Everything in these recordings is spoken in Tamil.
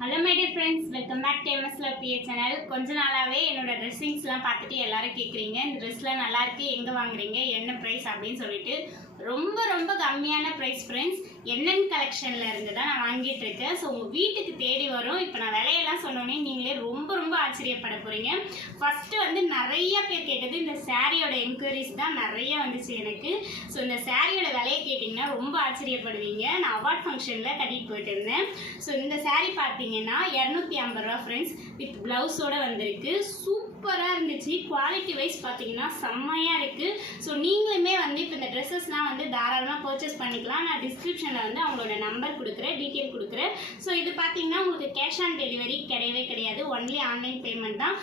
Hello my dear friends welcome back to எம்எஸ்ல BA channel கொஞ்ச நாளாகவே என்னோட ட்ரெஸ்ஸிங்ஸ்லாம் பார்த்துட்டு எல்லாரும் கேட்குறீங்க இந்த ட்ரெஸ்லாம் நல்லா இருக்கு. எங்கே வாங்குறீங்க? என்ன ப்ரைஸ் அப்படின்னு சொல்லிட்டு ரொம்ப ரொம்ப கம்மியான ப்ரைஸ் ஃப்ரெண்ட்ஸ் என்னென் கலெக்ஷனில் இருந்து தான் நான் வாங்கிட்டு இருக்கேன் ஸோ உங்கள் வீட்டுக்கு தேடி வரும். இப்போ நான் விலையெல்லாம் சொன்னோன்னே நீங்களே ரொம்ப ரொம்ப ஆச்சரியப்பட போகிறீங்க ஃபஸ்ட்டு வந்து நிறைய பேர் கேட்டது இந்த சாரியோட என்கொயரிஸ் தான் நிறைய வந்துச்சு எனக்கு. ஸோ இந்த சாரியோட விலையை கேட்டிங்கன்னா ரொம்ப ஆச்சரியப்படுவீங்க. நான் அவார்ட் ஃபங்க்ஷனில் கட்டிட்டு போயிட்டு இருந்தேன். ஸோ இந்த saree பார்த்தீங்கன்னா இரநூத்தி ஐம்பது ரூபா ஃப்ரெண்ட்ஸ் வித் ப்ளவுஸோட வந்திருக்கு. சூப்பராக இருந்துச்சு. குவாலிட்டி வைஸ் பார்த்தீங்கன்னா செம்மையாக இருக்குது ஸோ நீங்களுமே வந்து இப்போ இந்த ட்ரெஸ்ஸஸ்லாம் வந்து தாராளமாக பர்ச்சேஸ் பண்ணிக்கலாம். நான் டிஸ்கிரிப்ஷனில் வந்து அவங்களோட நம்பர் கொடுக்குறேன் டீட்டெயில் கொடுக்குறேன். ஸோ இது பார்த்தீங்கன்னா உங்களுக்கு கேஷ் ஆன் டெலிவரி கிடையவே கிடையாது. ஒன்லி ஆன்லைன் பேமெண்ட் தான்.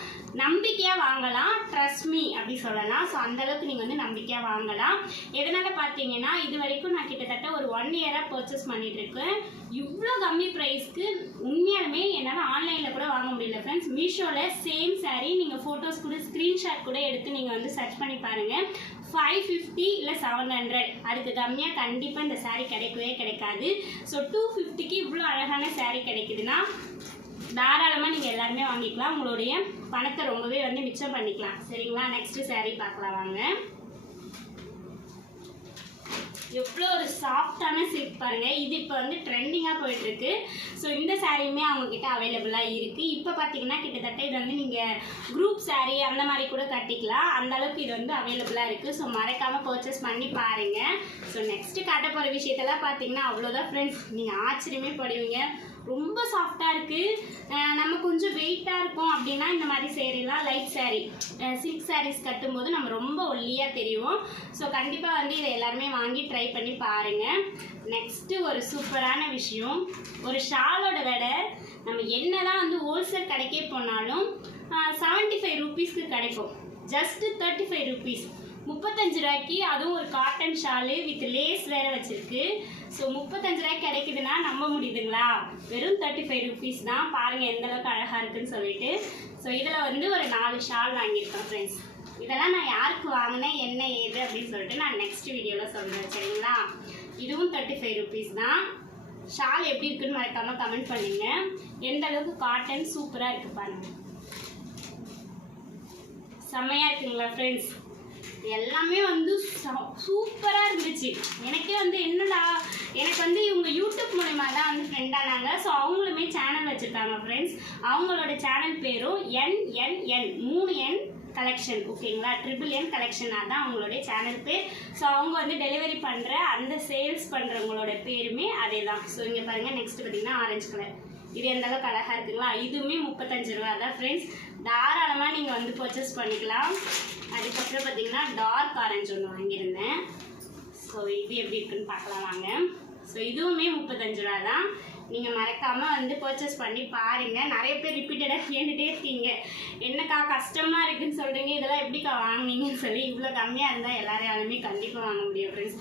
நம்பிக்கையாக வாங்கலாம். ட்ரஸ்ட் மீ அப்படி சொல்லலாம். ஸோ அந்தளவுக்கு நீங்கள் வந்து நம்பிக்கையாக வாங்கலாம். எதனால் பார்த்தீங்கன்னா இது வரைக்கும் நான் கிட்டத்தட்ட ஒரு ஒன் இயராக பர்ச்சேஸ் பண்ணிகிட்ருக்கேன் இவ்வளோ கம்மி ப்ரைஸ்க்கு உண்மையாலுமே என்னால் ஆன்லைனில் கூட வாங்க முடியல ஃப்ரெண்ட்ஸ் மீஷோவில் சேம் சாரீ நீங்கள் ஃபோட்டோஸ் கூட ஸ்க்ரீன்ஷாட் கூட எடுத்து நீங்கள் வந்து சர்ச் பண்ணி பாருங்கள் ஃபைவ் ஃபிஃப்டி இல்லை செவன் ஹண்ட்ரட் அதுக்கு கம்மியாக கண்டிப்பாக இந்த சாரீ கிடைக்கவே கிடைக்காது. ஸோ டூ ஃபிஃப்டிக்கு இவ்வளோ அழகான சாரீ கிடைக்குதுன்னா தாராளமாக நீங்கள் எல்லாருமே வாங்கிக்கலாம். உங்களுடைய பணத்தை ரொம்பவே வந்து மிச்சம் பண்ணிக்கலாம். சரிங்களா? நெக்ஸ்ட்டு சாரீ பார்க்கலாம் வாங்க. எவ்வளோ ஒரு சாஃப்டான சில்க் பாருங்கள் இது இப்போ வந்து ட்ரெண்டிங்காக போயிட்டுருக்கு. ஸோ இந்த சாரியுமே அவங்கக்கிட்ட அவைலபிளாக இருக்குது இப்போ பார்த்தீங்கன்னா கிட்டத்தட்ட இது வந்து நீங்கள் குரூப் சாரீ அந்த மாதிரி கூட கட்டிக்கலாம். அந்த அளவுக்கு இது வந்து அவைலபிளாக இருக்குது ஸோ மறக்காமல் பர்ச்சேஸ் பண்ணி பாருங்கள் ஸோ நெக்ஸ்ட்டு காட்ட போகிற விஷயத்தெல்லாம் பார்த்தீங்கன்னா அவ்வளோதான் ஃப்ரெண்ட்ஸ் நீங்கள் ஆச்சரியமே படுவீங்க. ரொம்ப சாஃப்டாக இருக்குது நம்ம கொஞ்சம் வெயிட்டாக இருக்கும் அப்படின்னா இந்த மாதிரி சேரீலாம் லைட் saree சில்க் சாரீஸ் கட்டும்போது நம்ம ரொம்ப ஒல்லியாக தெரியும் ஸோ கண்டிப்பாக வந்து இதை எல்லாருமே வாங்கி ட்ரை பண்ணி பாருங்கள் நெக்ஸ்ட்டு ஒரு சூப்பரான விஷயம். ஒரு ஷாலோட விட நம்ம என்னதான் வந்து ஹோல்சேல் கடைக்கே போனாலும் செவன்ட்டி ஃபைவ் ருபீஸ்க்கு கிடைக்கும். ஜஸ்ட்டு தேர்ட்டி ஃபைவ் ருபீஸ் முப்பத்தஞ்சு ரூபாய்க்கு அதுவும் ஒரு காட்டன் ஷாலு வித் லேஸ் வேற வச்சிருக்கு. ஸோ முப்பத்தஞ்சு ரூபாய்க்கு கிடைக்குதுன்னா நம்ப முடியுதுங்களா? வெறும் தேர்ட்டி ஃபைவ் ருபீஸ் தான். பாருங்கள் எந்த அளவுக்கு அழகாக இருக்குன்னு சொல்லிட்டு. ஸோ இதில் வந்து ஒரு நாலு ஷால் வாங்கியிருக்கேன் ஃப்ரெண்ட்ஸ் இதெல்லாம் நான் யாருக்கு வாங்கினேன் என்ன ஏது அப்படின்னு சொல்லிட்டு நான் நெக்ஸ்ட் வீடியோவில் சொல்கிறேன் சரிங்களா? இதுவும் தேர்ட்டி ஃபைவ் ருபீஸ் தான். ஷால் எப்படி இருக்குன்னு மறக்காமல் கமெண்ட் பண்ணுங்க. எந்த அளவுக்கு காட்டன் சூப்பராக இருக்கு பாருங்க. செம்மையாக இருக்குங்களா ஃப்ரெண்ட்ஸ் எல்லாமே வந்து சூப்பராக இருந்துச்சு. எனக்கே வந்து என்னடா எனக்கு வந்து இவங்க யூடியூப் மூலிமா தான் வந்து ஃப்ரெண்ட் ஆனாங்க. ஸோ அவங்களுமே சேனல் வச்சுருக்காங்க ஃப்ரெண்ட்ஸ் அவங்களோட சேனல் பேரும் என் மூணு என் கலெக்ஷன் ஓகேங்களா ட்ரிபிள் என் கலெக்ஷன் அதான் அவங்களுடைய சேனல் பேர். ஸோ அவங்க வந்து டெலிவரி பண்ணுற அந்த சேல்ஸ் பண்ணுறவங்களோட பேருமே அதே தான். ஸோ இங்கே பாருங்கள் நெக்ஸ்ட் பார்த்தீங்கன்னா ஆரஞ்சு கலர் இது எந்த அளவுக்கு அழகாக இருக்குங்களா? இதுவுமே முப்பத்தஞ்சு ரூபா தான் ஃப்ரெண்ட்ஸ் தாராளமாக நீங்கள் வந்து பர்ச்சேஸ் பண்ணிக்கலாம். அதுக்கப்புறம் பார்த்தீங்கன்னா டார்க் ஆரஞ்சு ஒன்று வாங்கியிருந்தேன். ஸோ இது எப்படி இருக்குன்னு பார்க்கலாம் வாங்க. ஸோ இதுவுமே முப்பத்தஞ்சு ரூபா தான் நீங்கள் மறக்காமல் வந்து பர்ச்சேஸ் பண்ணி பாருங்கள் நிறைய பேர் ரிப்பீட்டடாக கேட்டுகிட்டே இருக்கீங்க. என்னக்கா கஷ்டமாக இருக்குதுன்னு சொல்கிறீங்க இதெல்லாம் எப்படிக்கா வாங்குனீங்கன்னு சொல்லி இவ்வளோ கம்மியாக இருந்தால் எல்லாரையாலுமே கண்டிப்பாக வாங்க முடியும் ஃப்ரெண்ட்ஸ்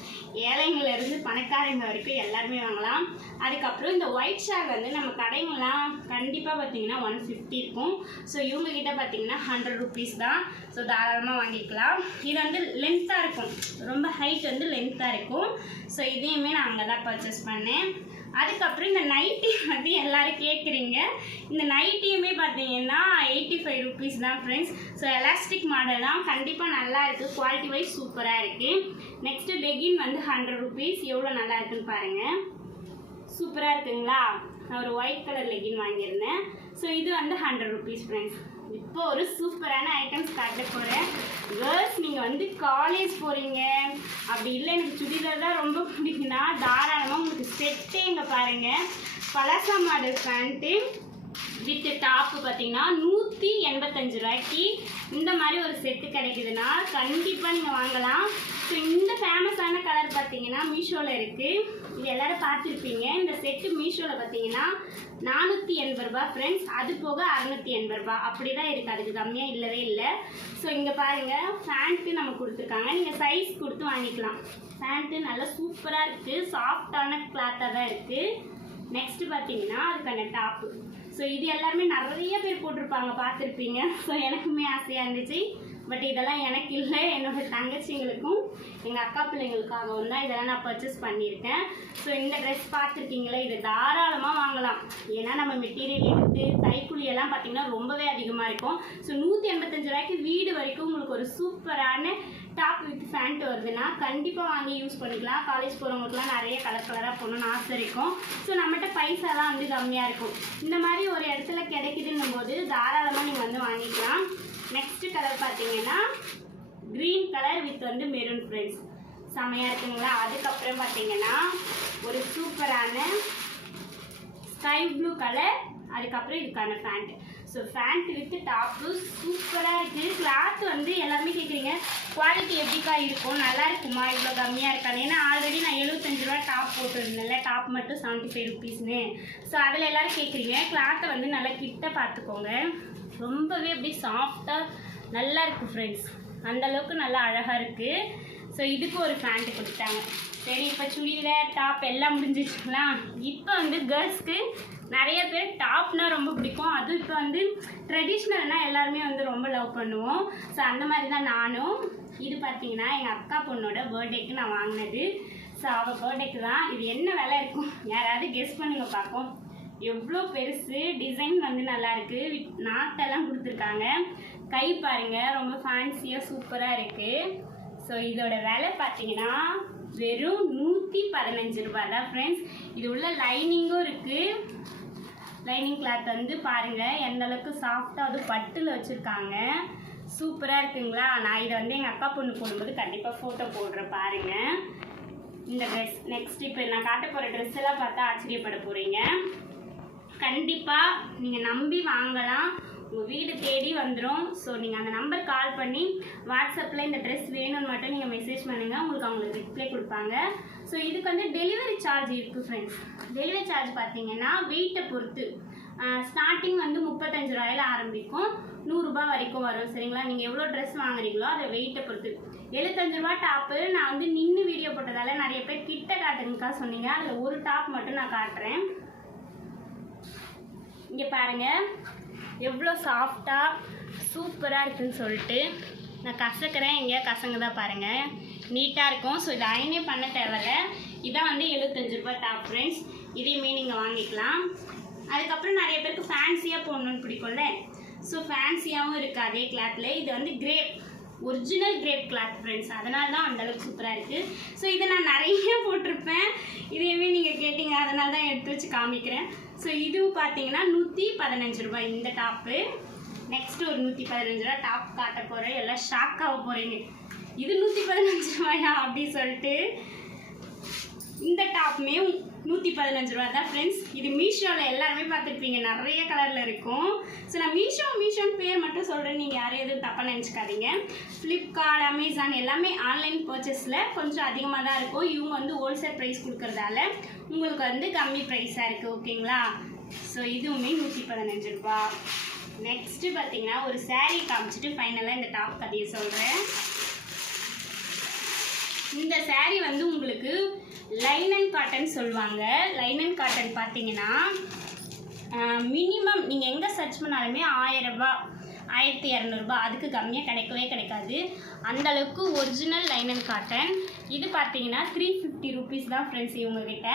ஏழைங்கள்லேருந்து பணக்காரங்க வரைக்கும் எல்லாருமே வாங்கலாம். அதுக்கப்புறம் இந்த ஒயிட் ஷால் வந்து நம்ம கடைங்களாம் கண்டிப்பாக பார்த்தீங்கன்னா ஒன் ஃபிஃப்டி இருக்கும். ஸோ இவங்ககிட்ட பார்த்தீங்கன்னா ஹண்ட்ரட் ருபீஸ் தான். ஸோ தாராளமாக வாங்கிக்கலாம். இது வந்து லென்த்தாக இருக்கும். ரொம்ப ஹைட் வந்து லென்த்தாக இருக்கும். ஸோ இதையுமே நான் அங்கே தான் பர்ச்சேஸ் பண்ணேன். அதுக்கப்புறம் இந்த நைட்டி வந்து எல்லோரும் கேட்குறீங்க இந்த நைட்டியுமே பார்த்தீங்கன்னா எயிட்டி ஃபைவ் ருபீஸ் தான் ஃப்ரெண்ட்ஸ் ஸோ எலாஸ்டிக் மாடல் தான். கண்டிப்பாக நல்லா இருக்குது குவாலிட்டி வைஸ் சூப்பராக இருக்குது நெக்ஸ்ட்டு லெகின் வந்து ஹண்ட்ரட் ருபீஸ் எவ்வளோ நல்லா இருக்குன்னு பாருங்கள் சூப்பராக இருக்குங்களா? நான் ஒரு ஒயிட் கலர் லெகின் வாங்கியிருந்தேன். ஸோ இது வந்து ஹண்ட்ரட் ருபீஸ் ஃப்ரெண்ட்ஸ் இப்போ ஒரு சூப்பரான ஐட்டம்ஸ் காட்ட போகிறேன் கேர்ள்ஸ் நீங்கள் வந்து காலேஜ் போகிறீங்க அப்படி இல்லை எனக்கு சுடிதார் தான் ரொம்ப பிடிக்குன்னா தாராளமாக உங்களுக்கு செட்டே இங்கே பாருங்கள் பழசா மாடல் பேண்ட்டு வித் டாப்பு பார்த்தீங்கன்னா நூற்றி எண்பத்தஞ்சு ரூபாய்க்கு இந்த மாதிரி ஒரு செட்டு கிடைக்குதுன்னா கண்டிப்பாக நீங்கள் வாங்கலாம். ஸோ இந்த ஃபேமஸான கலர் பார்த்தீங்கன்னா மீஷோவில் இருக்குது இது எல்லோரும் பார்த்துருப்பீங்க. இந்த செட்டு மீஷோவில் பார்த்தீங்கன்னா நானூற்றி எண்பது ரூபா ஃப்ரெண்ட்ஸ் அது போக அறநூற்றி எண்பது ரூபா அப்படி தான் இருக்குது அதுக்கு கம்மியாக இல்லவே இல்லை. ஸோ இங்கே பாருங்கள் ஃபேண்ட்டு நம்ம கொடுத்துருக்காங்க. நீங்கள் சைஸ் கொடுத்து வாங்கிக்கலாம். ஃபேண்ட்டு நல்லா சூப்பராக இருக்குது சாஃப்டான கிளாத்தாக தான் இருக்குது நெக்ஸ்ட்டு பார்த்தீங்கன்னா அதுக்கான டாப்பு ஸோ இது எல்லாருமே நிறைய பேர் போட்டிருப்பாங்க பார்த்துருப்பீங்க. ஸோ எனக்குமே ஆசையாக இருந்துச்சு. பட் இதெல்லாம் எனக்கு இல்லை. என்னோட தங்கச்சிங்களுக்கும் எங்கள் அக்கா பிள்ளைங்களுக்காகவும் தான் இதெல்லாம் நான் பர்ச்சேஸ் பண்ணியிருக்கேன். ஸோ இந்த ட்ரெஸ் பார்த்துருக்கீங்களா? இது தாராளமாக வாங்கலாம். ஏன்னா நம்ம மெட்டீரியல் எடுத்து தைக்குழியெல்லாம் பார்த்தீங்கன்னா ரொம்பவே அதிகமாக இருக்கும். ஸோ நூற்றி எண்பத்தஞ்சு ரூபாய்க்கு வீடு வரைக்கும் உங்களுக்கு ஒரு சூப்பரான டாப் வித் ஃபேண்ட் வருதுன்னா கண்டிப்பாக வாங்கி யூஸ் பண்ணிக்கலாம். காலேஜ் போகிறவங்களுக்குலாம் நிறைய கலர் கலராக போகணும்னு ஆசை இருக்கும். ஸோ நம்மகிட்ட பைசாலாம் வந்து கம்மியாக இருக்கும். இந்த மாதிரி ஒரு இடத்துல கிடைக்குதுன்னும் போது தாராளமாக நீங்கள் வந்து வாங்கிக்கலாம். நெக்ஸ்ட் கலர் பார்த்தீங்கன்னா க்ரீன் கலர் வித் வந்து மெரூன் ஃப்ரெண்ட்ஸ் செமையாக இருக்குங்களா? அதுக்கப்புறம் பார்த்தீங்கன்னா ஒரு சூப்பரான ஸ்கை ப்ளூ கலர் அதுக்கப்புறம் இதுக்கான pant so pant with top சூப்பராக இருக்குது கிளாத் வந்து எல்லாருமே கேட்குறீங்க குவாலிட்டி எப்படிக்கா இருக்கும்? நல்லா இருக்குமா? இவ்வளோ கம்மியாக இருக்காது ஏன்னா ஆல்ரெடி நான் எழுபத்தஞ்சு ரூபா டாப் போட்டிருந்தேன்ல. டாப் மட்டும் செவன்ட்டி ஃபைவ் ருபீஸ்னு ஸோ அதில் எல்லோரும் கேட்குறீங்க கிளாத்தை வந்து நல்லா கிட்ட பார்த்துக்கோங்க. ரொம்பவே அப்படியே சாஃப்டாக நல்லா இருக்குது ஃப்ரெண்ட்ஸ் அந்த அளவுக்கு நல்லா அழகாக இருக்குது ஸோ இதுக்கு ஒரு பேண்ட்டு கொடுத்தாங்க. சரி இப்போ சுடிதார் டாப் எல்லாம் முடிஞ்சிச்சுங்களா இப்போ வந்து கேர்ள்ஸ்க்கு நிறைய பேர் டாப்னால் ரொம்ப பிடிக்கும். அதுவும் இப்போ வந்து ட்ரெடிஷ்னல்னால் எல்லாருமே வந்து ரொம்ப லவ் பண்ணுவோம். ஸோ அந்த மாதிரி தான் நானும். இது பார்த்தீங்கன்னா எங்கள் அக்கா பொண்ணோட பர்த்டேக்கு நான் வாங்கினது. ஸோ அவள் பர்த்டேக்கு தான். இது என்ன விலை இருக்கும்? யாராவது கெஸ் பண்ணுங்க பார்ப்போம் எவ்வளோ பெருசு டிசைன் வந்து நல்லாயிருக்கு நாட்டெல்லாம் கொடுத்துருக்காங்க. கை பாருங்க ரொம்ப ஃபேன்சியாக சூப்பராக இருக்குது ஸோ இதோட விலை பார்த்தீங்கன்னா வெறும் நூற்றி பதினஞ்சு ரூபாய் தான் ஃப்ரெண்ட்ஸ் இது உள்ள லைனிங்கும் இருக்குது லைனிங் கிளாத் வந்து பாருங்கள் எந்த அளவுக்கு சாஃப்டாக அது பட்டில் வச்சுருக்காங்க. சூப்பராக இருக்குங்களா? நான் இதை வந்து எங்கள் அக்கா பொண்ணு போடும்போது கண்டிப்பாக ஃபோட்டோ போடுறேன் பாருங்கள் இந்த ட்ரெஸ் நெக்ஸ்ட் இப்போ நான் காட்ட போகிற ட்ரெஸ் எல்லாம் பார்த்தா ஆச்சரியப்பட போகிறீங்க கண்டிப்பாக நீங்கள் நம்பி வாங்கலாம். உங்கள் வீடு தேடி வந்துடும் ஸோ நீங்கள் அந்த நம்பர் கால் பண்ணி வாட்ஸ்அப்பில் இந்த ட்ரெஸ் வேணும்னு மட்டும் நீங்கள் மெசேஜ் பண்ணுங்கள் உங்களுக்கு அவங்களுக்கு ரிப்ளை கொடுப்பாங்க. ஸோ இதுக்கு வந்து டெலிவரி சார்ஜ் இருக்குது ஃப்ரெண்ட்ஸ் டெலிவரி சார்ஜ் பார்த்தீங்கன்னா வெயிட்டை பொறுத்து ஸ்டார்டிங் வந்து முப்பத்தஞ்சு ரூபாயில ஆரம்பிக்கும். நூறுரூபா வரைக்கும் வரும் சரிங்களா? நீங்கள் எவ்வளோ ட்ரெஸ் வாங்குறீங்களோ அதை வெயிட்டை பொறுத்து. எழுபத்தஞ்சு ரூபா டாப்பு நான் வந்து நின்று வீடியோ போட்டதால் நிறைய பேர் கிட்ட காட்டுங்கக்கா சொன்னீங்க. அதில் ஒரு டாப் மட்டும் நான் காட்டுறேன். இங்கே பாருங்கள் எவ்வளோ சாஃப்டாக சூப்பராக இருக்குன்னு சொல்லிட்டு நான் கசக்கிறேன். கசங்க கசங்குதா பாருங்கள் நீட்டாக இருக்கும். ஸோ இது அயனே பண்ண தேவையில்ல. இதான் வந்து எழுபத்தஞ்சு ரூபாய் டாப் ஃப்ரெண்ட்ஸ் இதையுமே நீங்கள் வாங்கிக்கலாம். அதுக்கப்புறம் நிறைய பேருக்கு ஃபேன்சியாக போடணுன்னு பிடிக்கும்ல. ஸோ ஃபேன்சியாகவும் இருக்குது அதே கிளாத்தில் இது வந்து crepe original crepe cloth friends அதனால தான் அந்த அளவுக்கு சூப்பராக இருக்குது ஸோ இதை நான் நிறைய போட்டிருப்பேன். இதையுமே நீங்கள் கேட்டிங்க. அதனால தான் எடுத்து வச்சு காமிக்கிறேன். ஸோ இதுவும் பார்த்தீங்கன்னா நூற்றி பதினஞ்சு ரூபாய் இந்த டாப்பு நெக்ஸ்ட் ஒரு நூற்றி பதினஞ்சு ரூபா டாப் காட்ட போகிறேன் எல்லாம் ஷாக் ஆக போகிறீங்க இது நூற்றி பதினஞ்சு ரூபாயா? அப்படி சொல்லிட்டு இந்த டாப்புமே நூற்றி பதினஞ்சு ரூபா தான் ஃப்ரெண்ட்ஸ் இது மீஷோவில் எல்லாருமே பார்த்துருப்பீங்க. நிறைய கலரில் இருக்கும். ஸோ நான் மீஷோ மீஷோன்னு பேர் மட்டும் சொல்கிறேன் நீங்கள் யாரும் எதுவும் தப்பாக நினச்சிக்காதீங்க. ஃப்ளிப்கார்ட் அமேசான் எல்லாமே ஆன்லைன் பர்ச்சேஸில் கொஞ்சம் அதிகமாக தான் இருக்கும். இவங்க வந்து ஹோல்சேல் ப்ரைஸ் கொடுக்குறதால உங்களுக்கு வந்து கம்மி ப்ரைஸாக இருக்குது ஓகேங்களா ஸோ இதுவுமே நூற்றி பதினஞ்சு ரூபா நெக்ஸ்ட்டு பார்த்தீங்கன்னா ஒரு சேரீ காமிச்சிட்டு ஃபைனலாக இந்த டாப் கதையை சொல்கிறேன் இந்த சேரீ வந்து உங்களுக்கு லைனன் காட்டன் சொல்லுவாங்க. லைனன் காட்டன் பார்த்தீங்கன்னா மினிமம் நீங்கள் எங்கே சர்ச் பண்ணாலுமே ஆயிரம் ஆயிரத்தி இரநூறுபா அதுக்கு கம்மியாக கிடைக்கவே கிடைக்காது. அந்தளவுக்கு ஒரிஜினல் லைனன் காட்டன் இது பார்த்தீங்கன்னா த்ரீ ஃபிஃப்டி ருபீஸ் தான் ஃப்ரெண்ட்ஸ் இவங்கக்கிட்ட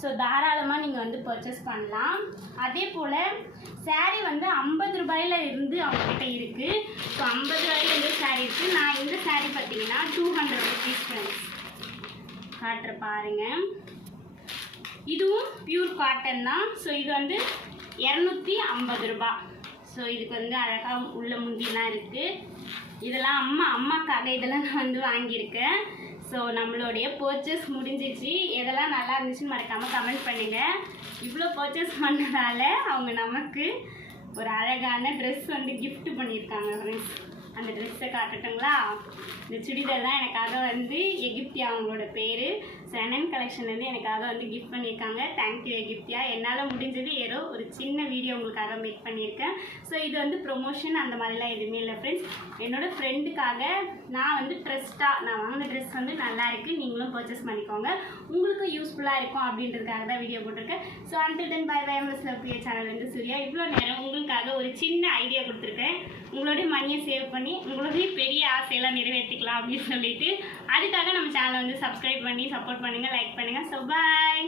ஸோ தாராளமாக நீங்கள் வந்து பர்ச்சேஸ் பண்ணலாம். அதே போல் சாரீ வந்து ஐம்பது ரூபாயில இருந்து அவங்கக்கிட்ட இருக்குது ஸோ ஐம்பது ரூபாயிலேருந்து இருந்து இருக்குது நான் இந்த சாரீ பார்த்தீங்கன்னா டூ ஹண்ட்ரட் ருபீஸ் ஃப்ரெண்ட்ஸ் காட்டுற பாருங்க. இதுவும் பியூர் காட்டன் தான். ஸோ இது வந்து இரநூத்தி ஐம்பது ரூபாய் ஸோ இதுக்கு வந்து அழகாக உள்ள முந்திலாம் இருக்குது இதெல்லாம் அம்மா அம்மாக்காக இதெல்லாம் நான் வந்து வாங்கியிருக்கேன். ஸோ நம்மளுடைய பர்ச்சேஸ் முடிஞ்சிச்சு. எதெல்லாம் நல்லா இருந்துச்சுன்னு மறக்காமல் கமெண்ட் பண்ணுங்கள் இவ்வளோ பர்ச்சேஸ் பண்ணதால அவங்க நமக்கு ஒரு அழகான ட்ரெஸ் வந்து கிஃப்ட் பண்ணியிருக்காங்க ஃப்ரெண்ட்ஸ் அந்த ட்ரெஸ்ஸை காட்டட்டுங்களா? இந்த சுடிதார் தான் எனக்காக வந்து எகிப்தியா அவங்களோட பேர். ஸோ செனன் கலெக்ஷன்லேருந்து எனக்காக வந்து கிஃப்ட் பண்ணியிருக்காங்க. தேங்க்யூ எகிப்தியா. என்னால் முடிஞ்சது ஏதோ ஒரு சின்ன வீடியோ உங்களுக்காக மேக் பண்ணியிருக்கேன். ஸோ இது வந்து ப்ரொமோஷன் அந்த மாதிரிலாம் எதுவுமே இல்லை ஃப்ரெண்ட்ஸ் என்னோடய ஃப்ரெண்டுக்காக நான் வந்து ட்ரெஸ்ட்டாக நான் வாங்கின ட்ரெஸ் வந்து நல்லா இருக்குது நீங்களும் பர்ச்சேஸ் பண்ணிக்கோங்க. உங்களுக்கும் யூஸ்ஃபுல்லாக இருக்கும் அப்படின்றதுக்காக தான் வீடியோ போட்டிருக்கேன். So until then bye bye MS லவ்பிய channel வந்து சூர்யா இவ்வளோ நேரம் உங்களுக்காக ஒரு சின்ன ஐடியா கொடுத்துருக்கேன். உங்களுடைய மணியை சேவ் பண்ணி பண்ணி உங்களுடைய பெரிய ஆசையெல்லாம் நிறைவேற்றிக்கலாம் அப்படின்னு சொல்லிட்டு அதுக்காக நம்ம சேனலை வந்து சப்ஸ்கிரைப் பண்ணி சப்போர்ட் பண்ணுங்கள் லைக் பண்ணுங்கள் ஸோ பாய்